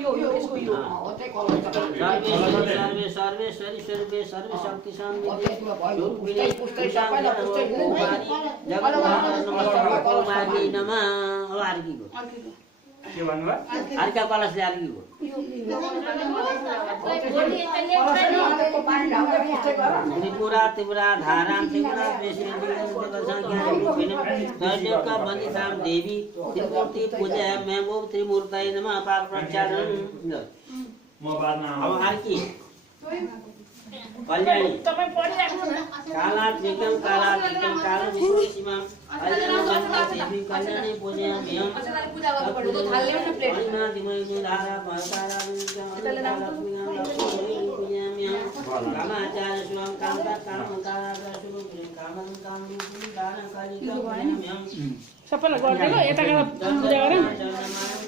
यसको यो अतै कलर सर्वे सर्वेश्वरी सर्वे सर्व शक्ति सम्मिलित पुस्तै सबैलाई पुस्तै जगन्नाथी नमः। अब अर्कीको के भन्नुभयो? अर्का कलशले अर्कीको त्रिपुरा त्रिपुरा धाराम त्रिपुरा दैत्यका बलिधाम देवी त्रिमूर्ति पूजा मेमो त्रिमूर्तय नमः। पाप प्रचारण म बादमा अब अर्की कल्याणी काला त्रिकम काला विष्णु कल्याणी पूजा मियम धारा कामाचार्य शुभम कामदा सबैलाई गरिदिनु यताको पूजा गरौँ।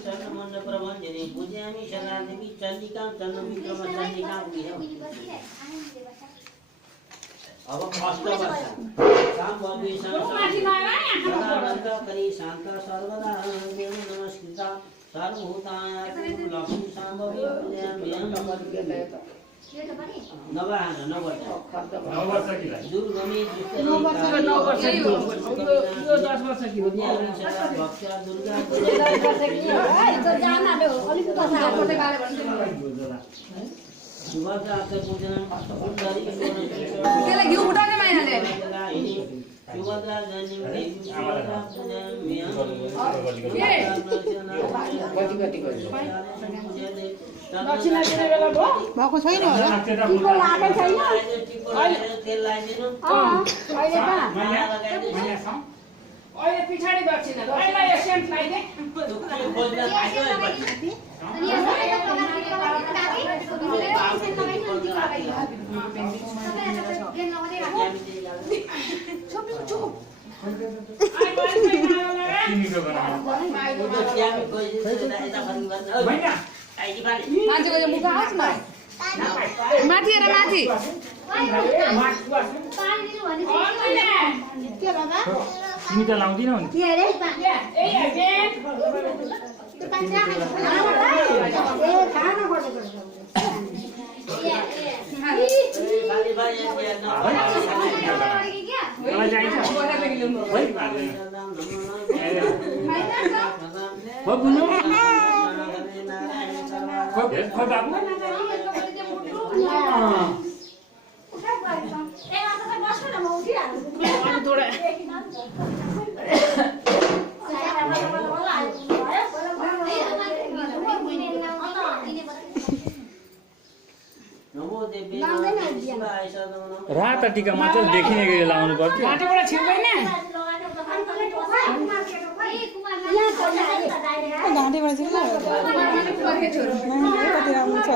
चन्द्रमण्ड प्रबन्धने पूजयामि शरणादेवी चण्डिकां चन्द्रमित्रम चण्डिकां पूजयाम। अब अष्टवर्ष साम्भवी सदानन्द करी शान्त सर्वदा देव नमस्कृता सर्वभूताय लक्ष्मी साम्भवी पूजयामि। दुर्गमे भएको छैन होला अहिले पछाडि दक्षिणा अहिले एसेन्ट लाइदे मान्छेको यो मुख आओस् न माथि हेर माथि तिमी त लाउँदिनौ नि राता टीका मात्र देखिने गरी लाउनु पर्थ्यो माथिबाट छिर्दैन घाँटीबाट चाहिँ कति राम्रो छ